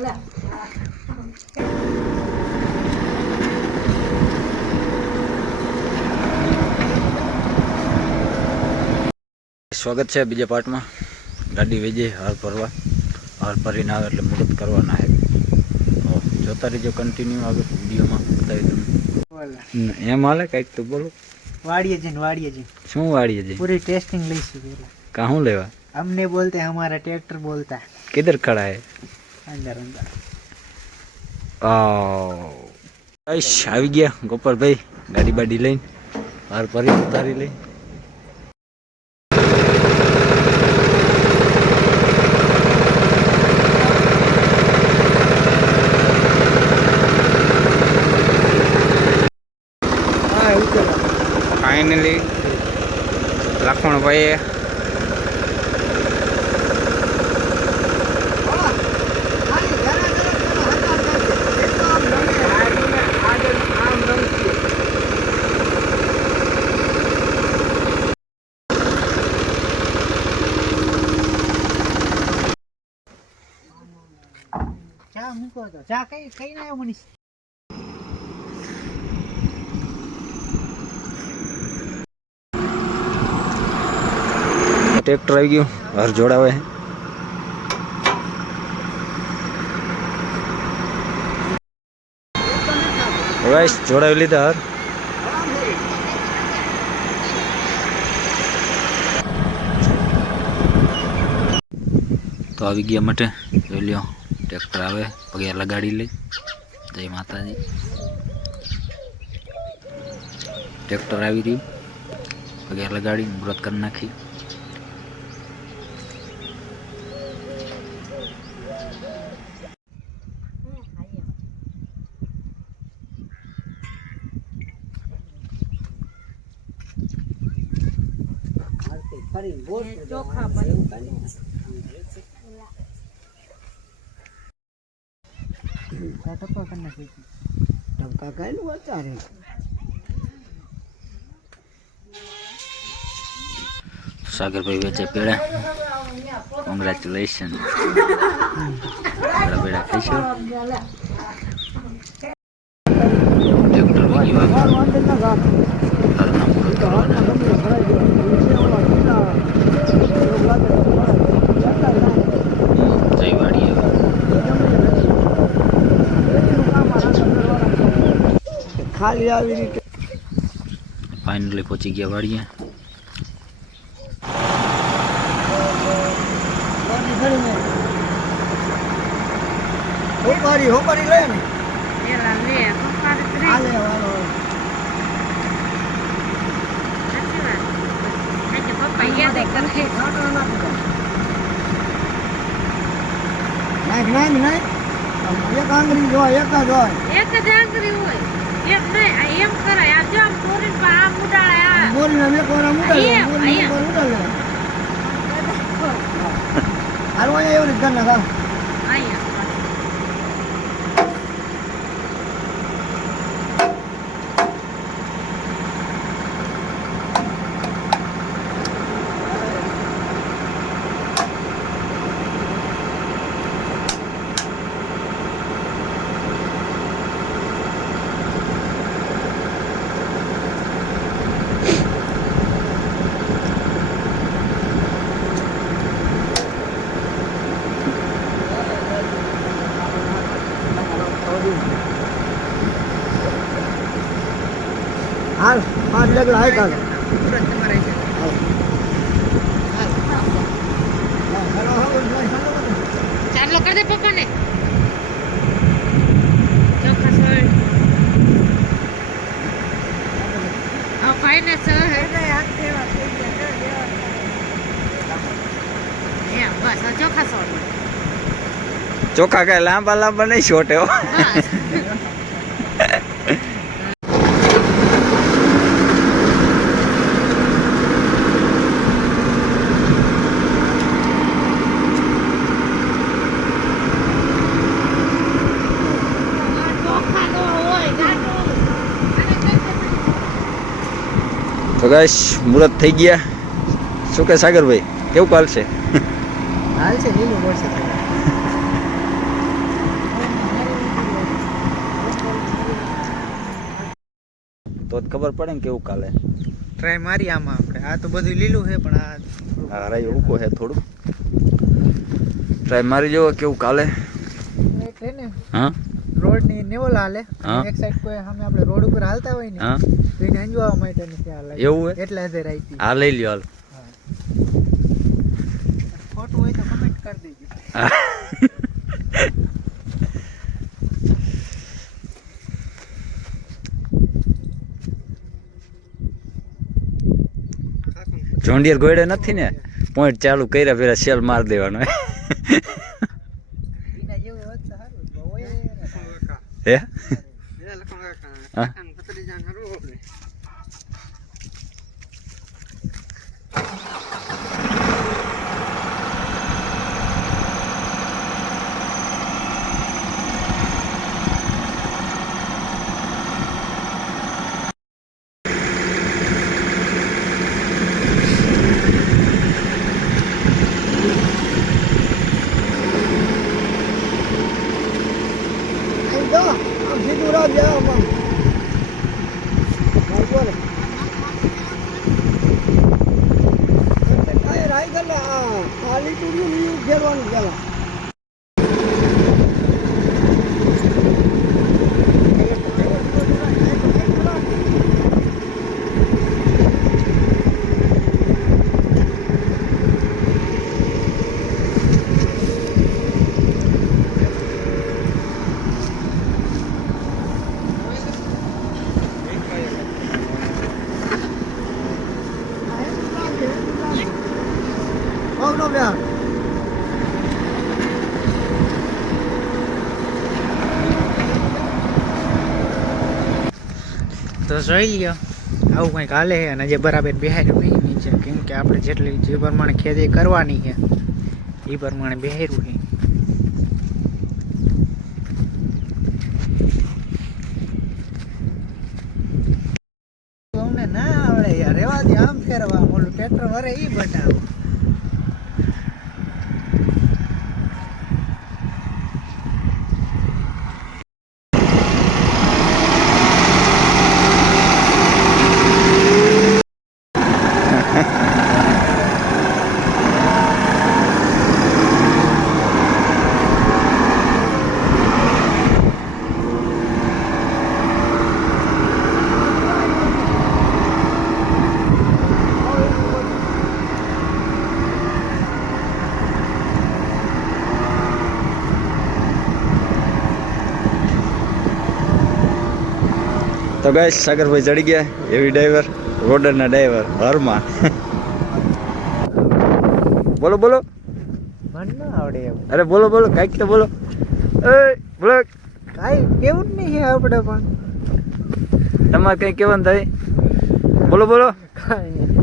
แล้ว સ્વાગત છે બીજા પાર્ટમાં ગાડી વેજે હાર ભરવા હાર ભરીને આવે એટલે મુહૂર્ત કરવાના છે જોતા રહીજો કન્ટિન્યુ આવે વિડીયોમાં બતાવી તમે એમ હાલે કંઈક તો બોલો વાડીએ જઈને વાડીએ જઈને શું વાડીએ જઈને પૂરી ટેસ્ટિંગ લઈશું પહેલાં કાં લેવા અમને બોલતે હમારા ટ્રેક્ટર બોલતા કિધર ખડા હે गोपाल भाई गाड़ी बाड़ी लाइन हर पर उतारी ले। फाइनली लक्ष्मण भाई ચા ટ્રેક્ટર આવી ગયું. હર જોડાવે. જોડાવી લીધા હર. તો આવી ગયા માટે જોઈ લ્યો. ટ્રેક્ટર આવે પગે લગાડી લઈ જય માતાજી ટ્રેક્ટર આવી રહ્યું પગે લગાડી મુહૂર્ત કરી નાખી ચા ટપકા કરી નાખી ટપકા કઈ અત્યારે સાગરભાઈ વેચે પેડા. કોંગ્રેચ્યુલેશન પેડા ખાઈશું. ટ્રેક્ટર વાગી વાગી ઘરના મુહૂર્ત કરવાના જય વાડીએ ખાલી આવી રીતે ફાઇનલી પહોંચી ગયા વાડીએ હોપારી હોપારી લે ને હાલે વાલો નાખ નાખ નાખ એક આંગળી જો એક જ હોય એક જ આંગળી હોય એમ નહીં આ એમ કરાય. આ જો આમ દોરીને પા આમ ઉડાડે આ. બોરીને એક વાર આમ ઉડાડે. બોરીને હાલો અહીંયા એવી રીતે કરી નાખ અહીંયા હાલ પાંચ ડગલા હાઈ કાઢો ચાલો કરી દે પપ્પાને. આ ભાઈને સર. સોળ ચોખા કઈ લાંબા લાંબા નહીં છોટે તો ગાઈસ મુરત થઈ ગયા. શું કે સાગરભાઈ? કેવું કાલ છે? હાલ છે લીલું પડશે તો ખબર પડે ને કેવું કાલે. ટ્રાય મારી આમાં આપણે. આ તો બધું લીલું છે પણ આ હા ઉકો છે થોડું. ટ્રાય મારી જુઓ કેવું કાલે. હા? રોડની નેવલ હાલે. એક સાઈડ કોઈ સામે આપણે રોડ ઉપર હાલતા હોય ને તો એને અંજવા માટે નથી હાલે એવું એટલે હાજર આવી હા લઈ લ્યો હાલ. ખોટું હોય તો કમેન્ટ કરી દેજો. જોંડિયર ગોયડે નથી ને? પોઈન્ટ ચાલુ કર્યા પેલા સેલ માર દેવાનો એના જેવું હોત તો સારું તો હોય ને. હે હા આમ જો, આમ સીધું રાખજે, આમ, આમ. આમ બોલે. એટલે ટાયર આઈ ગયેલા, આ આ લીટું રહ્યું ને ઈ ફેરવાનું પેલા. પગ નો બેહાર. તો જોઈ લ્યો. આવું કંઈક હાલે છે અને જે બરાબર બેહાર્યું નહીં નીચે કેમ કે આપણે જેટલી જે પ્રમાણે ખેતી કરવાની છે, એ પ્રમાણે બેહાર્યું નહીં ના આવડે યાર. દે આમ ફેરવા, ઓલું ટ્રેક્ટર વરે એ બતાવો તો ગાય સાગરભાઈ ચડી ગયા એવી ડ્રાઈવર રોડરના ડ્રાઈવર હરમાં બોલો બોલો. આવડે અરે બોલો બોલો કાંઈક તો બોલો. એ બોલો કાંઈ કેવું નહીં છે આપણે પણ. તમારે કંઈ કહેવાનું થાય? બોલો બોલો. કાંઈ નહીં.